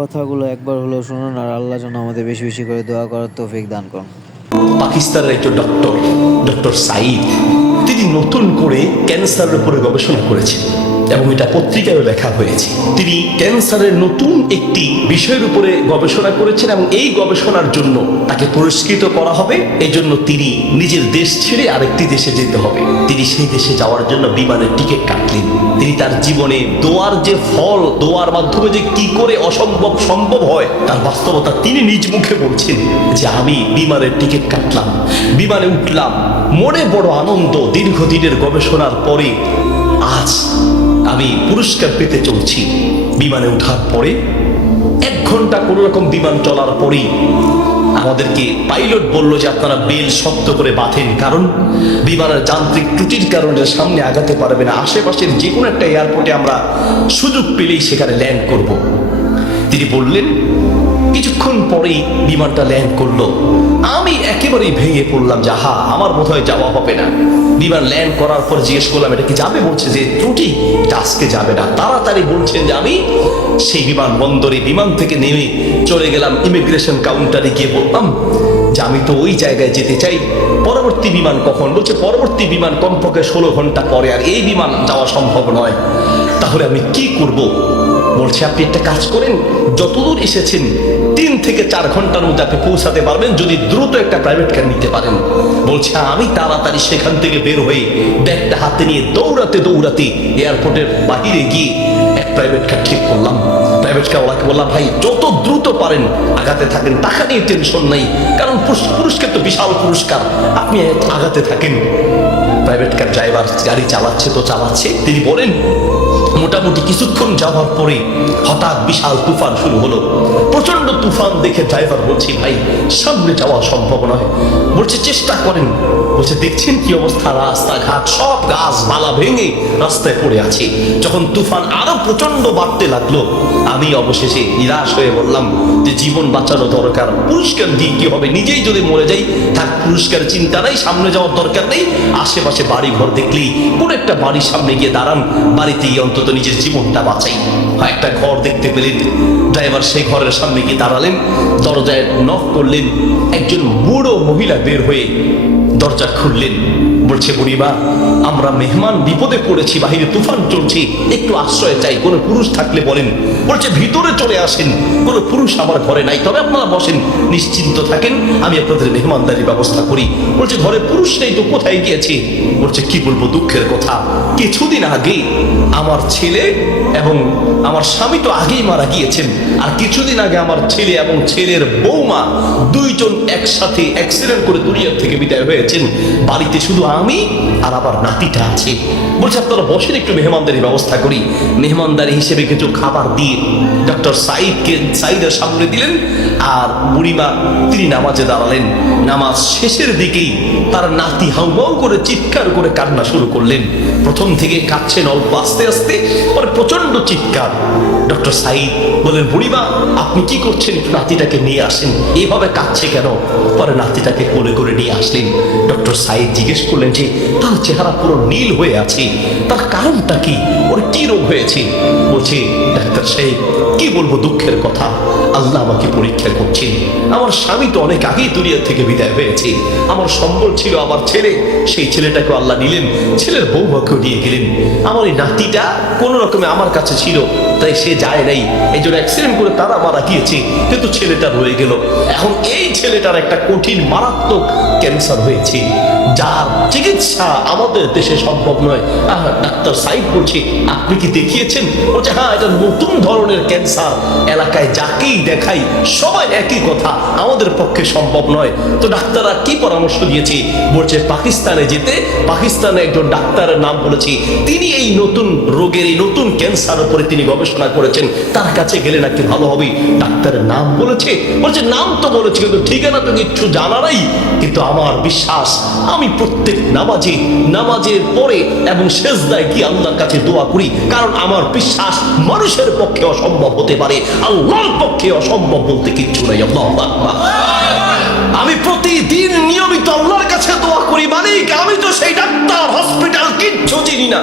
কথাগুলো একবার হলেও শুনুন, আর আল্লাহ যেন আমাদের বেশি বেশি করে দোয়া করার তৌফিক দান করুন। পাকিস্তানের একজন ডক্টর সাইদ, তিনি নতুন করে ক্যান্সারের উপরে গবেষণা করেছেন এবং এটা পত্রিকায় লেখা হয়েছে। তিনি ক্যান্সারের নতুন একটি বিষয়ের উপরে গবেষণা করেছেন এবং এই গবেষণার জন্য তাকে পুরস্কৃত করা হবে। এই জন্য তিনি নিজের দেশ ছেড়ে আরেকটি দেশে যেতে হবে। তিনি সেই দেশে যাওয়ার জন্য বিমানের টিকিট কাটলেন। তিনি তার জীবনে দোয়ার যে ফল, দোয়ার মাধ্যমে যে কি করে অসম্ভব সম্ভব হয় তার বাস্তবতা তিনি নিজ মুখে বলছেন যে আমি বিমানের টিকিট কাটলাম, বিমানে উঠলাম, মনে বড় আনন্দ। দীর্ঘদিনের গবেষণার পরে আজ আমি পুরস্কার পেতে চলছি। বিমানে ওঠার পরে 1 ঘন্টা কোনো রকম বিমান চলার পরেই আমাদেরকে পাইলট বলল যে আপনারা বেল শক্ত করে বাঁধেন, কারণ বিমানের যান্ত্রিক ত্রুটির কারণে সামনে আগাতে পারবে না। আশেপাশের যে কোনো একটা এয়ারপোর্টে আমরা সুযোগ পেলেই সেখানে ল্যান্ড করব। তিনি বললেন। কিছুক্ষণ পরেই বিমানটা ল্যান্ড করলো। আমি একেবারেই ভেঙে পড়লাম যে আমার বোধহয় যাওয়া হবে না। বিমান ল্যান্ড করার পর জিজ্ঞেস করলাম এটা কি যাবে? বলছে যে ত্রুটি, আজকে যাবে না। তাড়াতাড়ি বলছেন যে আমি সেই বিমান বন্দরে বিমান থেকে নেমে চলে গেলাম ইমিগ্রেশন কাউন্টারে, গিয়ে বললাম যে আমি তো ওই জায়গায় যেতে চাই। পরবর্তী বিমান কখন? বলছে পরবর্তী বিমান কমপক্ষে 16 ঘন্টা পরে, আর এই বিমান যাওয়া সম্ভব নয়। তাহলে আমি কি করব? বলছে আপনি একটা কাজ করেন, যতদূর এসেছেন 3 থেকে 4 ঘন্টার মধ্যে আপনি পৌঁছাতে পারবেন যদি দ্রুত একটা প্রাইভেট কার নিতে পারেন। বলছে আমি তাড়াতাড়ি সেখান থেকে বের হয়ে ব্যাগটা হাতে নিয়ে দৌড়াতে দৌড়াতে এয়ারপোর্টের বাহিরে গিয়ে এক প্রাইভেট কার ঠিক করলাম। প্রাইভেট কার ওলাকে বললাম ভাই যত দ্রুত পারেন আগাতে থাকেন, টাকা নিয়ে টেনশন নাই, কারণ পুরস্কার তো বিশাল পুরস্কার, আপনি আগাতে থাকেন। প্রাইভেট কার ড্রাইভার গাড়ি চালাচ্ছে তো চালাচ্ছে। তিনি বলেন মোটামুটি কিছুক্ষণ যাওয়ার পরে হঠাৎ বিশাল তুফান শুরু হলো। প্রচন্ড তুফান দেখে ড্রাইভার বলছে ভাই সামনে যাওয়া সম্ভব নয়। বলছে চেষ্টা করেন। বলছে দেখছেন কি অবস্থা, রাস্তাঘাট সব গাছপালা ভেঙে রাস্তায় পড়ে আছে। যখন তুফান আরো প্রচন্ড বাড়তে লাগলো আমি অবশেষে নিরাশ হয়ে বললাম যে জীবন বাঁচানো দরকার, পুরস্কার দিয়ে কি হবে, নিজেই যদি মরে যাই থাক, পুরস্কার চিন্তা নাই, সামনে যাওয়ার দরকার নেই। আশেপাশে বাড়ি ঘর দেখলেই কোন একটা বাড়ির সামনে গিয়ে দাঁড়ান, বাড়িতে গিয়ে অন্তত নিজের জীবনটা বাঁচাই। একটা ঘর দেখতে পেলেন, ড্রাইভার সেই ঘরের সামনে গিয়ে দাঁড়ালেন, দরজায় নক করলেন। একজন বুড়ো মহিলা বের হয়ে দরজা খুললেন। বলছে বুড়িমা আমরা মেহমান বিপদে পড়েছি, বাহিরে তুফান চলছে, একটু আশ্রয় চাই, কোনো পুরুষ থাকলে বলেন। বলছে ভিতরে চলে আসেন, কোনো পুরুষ আমার ঘরে নাই, তবে আপনারা বসেন, নিশ্চিন্ত থাকেন, আমি আপনাদের মেহমানদারির ব্যবস্থা করি। বলছে ঘরে পুরুষ নেই তো কোথায় গিয়েছে? বলছে কি বলবো, দুঃখের কথা, কিছুদিন আগে আমার ছেলে এবং আমার স্বামী তো আগেই মারা গিয়েছেন, আর কিছুদিন আগে আমার ছেলে এবং ছেলের বৌমা দুইজন একসাথে অ্যাক্সিডেন্ট করে দুনিয়া থেকে বিদায় হয়েছেন। বাড়িতে শুধু আমি আর আবার নাতিটা আছে। বলছে আপনারা বসেন, একটু মেহমানদারির ব্যবস্থা করি। মেহমানদারি হিসেবে কিছু খাবার দিয়ে ডক্টর সাইদের সামনে দিলেন, আর বুড়িমা তিনি নামাজে দাঁড়ালেন। নামাজ শেষের দিকেই তার নাতি হাউমাউ করে চিৎকার করে কান্না শুরু করলেন। প্রথম থেকে কাঁদছেন অল্প আস্তে আস্তে, পরে প্রচন্ড চিৎকার। ডক্টর সাইদ বলেন বুড়িমা আপনি কি করছেন, একটু নাতিটাকে নিয়ে আসেন, এইভাবে কাঁদছে কেন? পরে নাতিটাকে কোলে করে নিয়ে আসলেন। ডক্টর সাইদ জিজ্ঞেস করলেন যে তার চেহারা পুরো নীল হয়ে আছে, তার কারণটা কি, ওর কি রোগ হয়েছে? বলছে ডাক্তার সাহেব কি বলবো, দুঃখের কথা, আল্লাহ আমাকে পরীক্ষা করছেন। আমার স্বামী তো অনেক আগেই দুনিয়া থেকে বিদায় হয়েছে, আমার সম্বল ছিল আমার ছেলে, সেই ছেলেটাকে আল্লাহ নিলেন, ছেলের বৌমাকেও নিয়ে গেলেন। আমার এই নাতিটা কোন রকমে আমার কাছে ছিল, তাই সে যায় নাই, এই জন্য অ্যাক্সিডেন্ট করে তারা মারা গিয়েছে, কিন্তু ছেলেটা রয়ে গেল। এখন এই ছেলেটার একটা কঠিন মারাত্মক ক্যান্সার হয়েছে, যার চিকিৎসা আমাদের দেশে সম্ভব নয়। ডাক্তার সাইদ বলছে আপনি কি দেখিয়েছেন? বলছে হ্যাঁ, এটা নতুন ধরনের ক্যান্সার, এলাকায় যাকেই দেখাই সবাই একই কথা, আমাদের পক্ষে সম্ভব নয়। তো ডাক্তাররা কি পরামর্শ দিয়েছে? বলছে পাকিস্তানে যেতে। পাকিস্তানে একজন ডাক্তারের নাম বলেছি, তিনি এই নতুন রোগের, এই নতুন ক্যান্সার উপরে তিনি গবেষণা করেছেন, তার কাছে গেলে নাকি ভালো হবে। ডাক্তারের নাম বলেছে, বলছে নাম তো বলেছে কিন্তু ঠিকানা তো কিচ্ছু জানা নাই। কিন্তু আমার বিশ্বাস, আমি প্রত্যেক নামাজের পরে এবং সেজদায় কি আল্লাহর কাছে দোয়া করি, কারণ আমার বিশ্বাস মানুষের পক্ষে অসম্ভব হতে পারে, আল্লাহর পক্ষে অসম্ভব বলতে কিচ্ছু নাই। আল্লাহু আকবার। আমি প্রতিদিন নিয়মিত আল্লাহর কাছে দোয়া করি, মালিক আমি তো সেই ডাক্তার হসপিটাল কিচ্ছু চিনি না,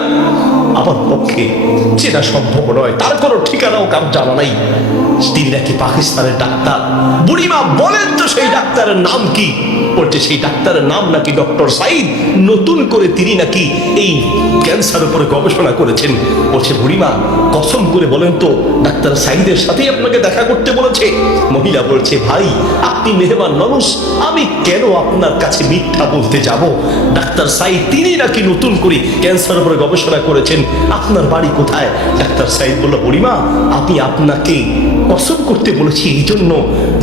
আমার পক্ষে চেনা সম্ভব নয়, তার কোনো ঠিকানাও কারো জানা নাই। তিনি নাকি পাকিস্তানের ডাক্তার। বুড়িমা বলেন তো সেই ডাক্তারের নাম কি? বলছে সেই ডাক্তারের নাম নাকি ডক্টর সাইদ, নতুন করে তিনি নাকি এই ক্যান্সার উপরে গবেষণা করেছেন। বলছে বুড়িমা কসম করে বলেন তো ডাক্তার সাইদের সাথেই আপনাকে দেখা করতে বলেছে? মহিলা বলছে ভাই আপনি মেহমান মানুষ, আমি কেন আপনার কাছে মিথ্যা বলতে যাব? ডাক্তার সাইদ তিনি নাকি নতুন করে ক্যান্সার উপরে গবেষণা করেছেন। আপনার বাড়ি কোথায়? ডাক্তার সাইদ বলল বুড়িমা আমি আপনাকে কসম করতে বলেছি এই জন্য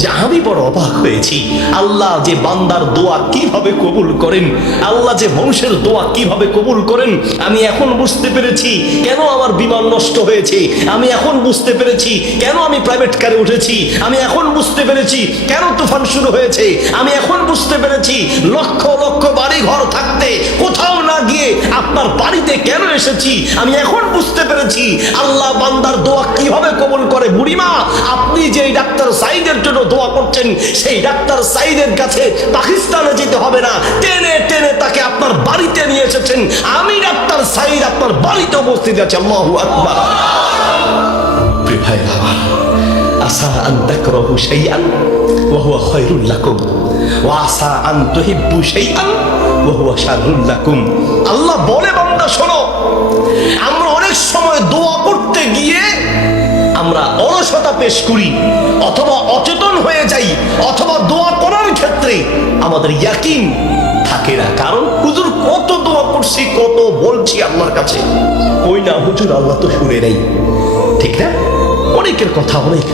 যে আমি বড় অবাক হয়েছি। আল্লাহ যে বান্দার দোয়া কিভাবে কবুল করেন, আল্লাহ যে মানুষের দোয়া কিভাবে কবুল করেন, আমি এখন বুঝতে পেরেছি কেন আমার বিমান নষ্ট হয়েছে। আমি এখন বুঝতে পেরেছি কেন আমি প্রাইভেট কারে উঠেছি। আমি এখন বুঝতে পেরেছি কেন তুফান শুরু হয়েছে। আমি এখন বুঝতে পেরেছি লক্ষ লক্ষ বাড়ি ঘর থাকতে কোথাও না গিয়ে আপনার বাড়িতে কেন এসেছি। আমি এখন বুঝতে পেরেছি আল্লাহ বান্দার দোয়া কিভাবে কবুল করে। বুড়িমা আপনি যে ডাক্তার সাইদের জন্য দোয়া করছেন সেই ডাক্তার সাইদের কাছে পাকিস্তানে যেতে হবে না, টেনে টেনে তাকে আপনার বাড়িতে নিয়ে এসেছেন। আমি ডাক্তার সাইদ আপনার বাড়িতে উপস্থিত আছে। আল্লাহু আকবার। প্রিয় ভাইরা আমার, আসা আন তাকরাহু শাইআন ওয়া হুয়া খায়রুল লাকুম ওয়া আসা আন তুহিব্বু শাইআন ওয়া হুয়া শাররুল লাকুম। আল্লাহ বলে বান্দা শোনো, আমরা অনেক সময় দোয়া করতে গিয়ে আমরা অলসতা পেশ করি, অথবা অচেতন হয়ে যাই, অথবা দোয়া করার ক্ষেত্রে আমাদের ইয়াকিন থাকে না। কারণ হুজুর কত দোয়া করছি, কত বলছি আল্লাহর কাছে, কই না হুজুর আল্লাহ তো শুনে নেই। ঠিক না? অনেকের কথা অনেক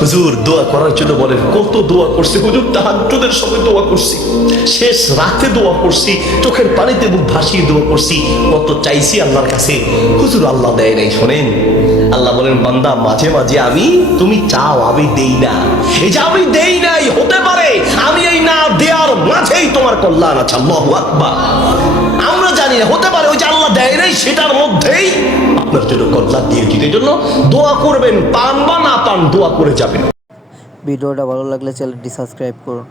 হুজুর দোয়া করার জন্য বলেন, কত দোয়া করছি হুজুর, তাহাজ্জুদের সময় দোয়া করছি, শেষ রাতে দোয়া করছি, চোখের পানিতে মুখ ভাসিয়ে দোয়া করছি, কত চাইছি আল্লাহর কাছে, হুজুর আল্লাহ দেয় নাই। শোনেন আল্লাহ বলেন বান্দা মাঝে মাঝে আমি তুমি চাও আমি দেই না। এই যে আমি দেই নাই, হতে পারে আমি এই না দেওয়ার মাঝেই তোমার কল্যাণ আছে। আল্লাহু আকবার। আমরা জানি না, হতে পারে ওই যে আল্লাহ দেয় নাই সেটার মধ্যেই আপনার জন্য কল্যাণ দিয়েছি। এই জন্য দোয়া করবেন, পান বা না পান দোয়া করে যাবেন। ভিডিওটা ভালো লাগলে চ্যানেলটি সাবস্ক্রাইব করুন।